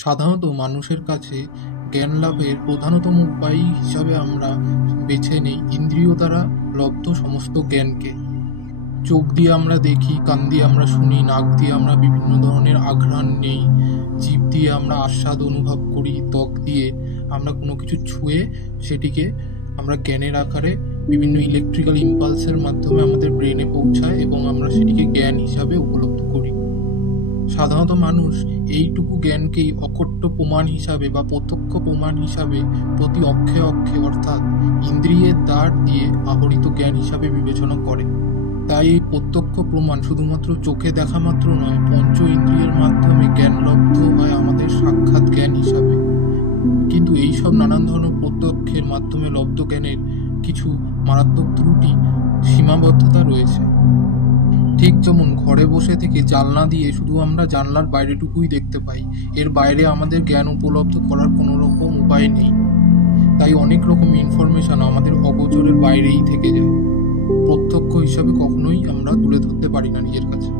সাধারণত মানুষের কাছে জ্ঞান লাভের প্রধানতম উপায় হিসাবে আমরা বেছে নেই ইন্দ্রিয় দ্বারা লব্ধ সমস্ত জ্ঞানকে। চোখ দিয়ে আমরা দেখি, কান দিয়ে আমরা শুনি, নাক দিয়ে আমরা বিভিন্ন ধরনের আঘ্রাণ নেই, জিভ দিয়ে আমরা আস্বাদ অনুভব করি, ত্বক দিয়ে আমরা কোনো কিছু ছুঁয়ে সেটিকে আমরা জ্ঞানের আকারে বিভিন্ন ইলেকট্রিক্যাল ইম্পালসের মাধ্যমে আমাদের ব্রেনে পৌঁছায় এবং আমরা সেটিকে জ্ঞান হিসাবে উপলব্ধ করি। সাধারণত মানুষ এইটুকু জ্ঞানকেই অকট্য প্রমাণ হিসাবে বা প্রত্যক্ষ প্রমাণ হিসাবে প্রতি অক্ষে অক্ষে অর্থাৎ ইন্দ্রিয়ের দ্বার দিয়ে আহরিত জ্ঞান হিসাবে বিবেচনা করে। তাই এই প্রত্যক্ষ প্রমাণ শুধুমাত্র চোখে দেখা মাত্র নয়, পঞ্চ ইন্দ্রিয়ের মাধ্যমে জ্ঞানলব্ধ হয় আমাদের সাক্ষাৎ জ্ঞান হিসাবে। কিন্তু এইসব নানান ধরনের প্রত্যক্ষের মাধ্যমে লব্ধ জ্ঞানের কিছু মারাত্মক ত্রুটি, সীমাবদ্ধতা রয়েছে। ঠিক যেমন ঘরে বসে থেকে জানলা দিয়ে শুধু আমরা জানলার বাইরেটুকুই দেখতে পাই, এর বাইরে আমাদের জ্ঞান উপলব্ধ করার কোনো রকম উপায় নেই। তাই অনেক রকম ইনফরমেশন আমাদের অগোচরের বাইরেই থেকে যায়, প্রত্যক্ষ হিসাবে কখনোই আমরা তুলে ধরতে পারি না নিজের কাছে।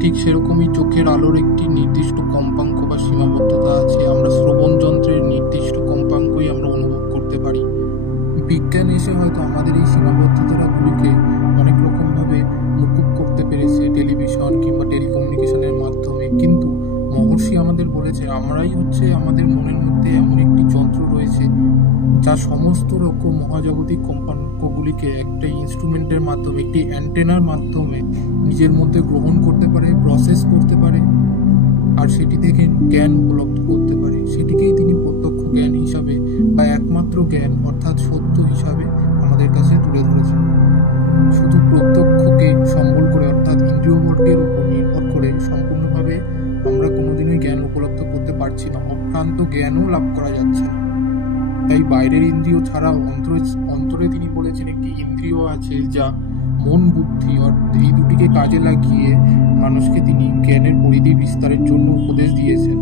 ঠিক সেরকমই চোখের আলোর একটি নির্দিষ্ট কম্পাঙ্ক বা সীমাবদ্ধতা আছে, আমরা শ্রবণ যন্ত্রের নির্দিষ্ট কম্পাঙ্কই আমরা অনুভব করতে পারি। বিজ্ঞান এসে হয়তো আমাদের এই সীমাবদ্ধতাগুলিকে অনেক রকমভাবে মুকুব করতে পেরেছে টেলিভিশন কিংবা টেলিকমিউনিকেশনের মাধ্যমে, কিন্তু মহর্ষি আমাদের বলেছে আমরাই হচ্ছে আমাদের মনের মধ্যে এমন একটি যন্ত্র রয়েছে যা সমস্ত রকম মহাজাগতিক কম্পাঙ্কগুলিকে একটা ইনস্ট্রুমেন্টের মাধ্যমে, একটি অ্যান্টেনার মাধ্যমে নিজের মধ্যে গ্রহণ করতে পারে, প্রসেস করতে পারে আর সেটি থেকে জ্ঞান উপলব্ধ করতে পারে। সেটিকেই তিনি প্রত্যক্ষ জ্ঞান হিসাবে বা একমাত্র জ্ঞান অর্থাৎ সত্য হিসাবে আমাদের কাছে তুলে ধরেছেন। শুধু প্রত্যক্ষকে সম্বল করে অর্থাৎ ইন্দ্রিয় বর্গের উপর নির্ভর করে সম্পূর্ণভাবে আমরা কোনোদিনই জ্ঞান উপলব্ধ করতে পারছি না, অভ্রান্ত জ্ঞানও লাভ করা যাচ্ছে না। তাই বাইরের ইন্দ্রিয় ছাড়াও অন্তরে তিনি বলেছেন একটি ইন্দ্রিয় আছে যা মন, বুদ্ধি এই দুটিকে কাজে লাগিয়ে মানুষকে তিনি জ্ঞানের পরিধি বিস্তারের জন্য উপদেশ দিয়েছেন।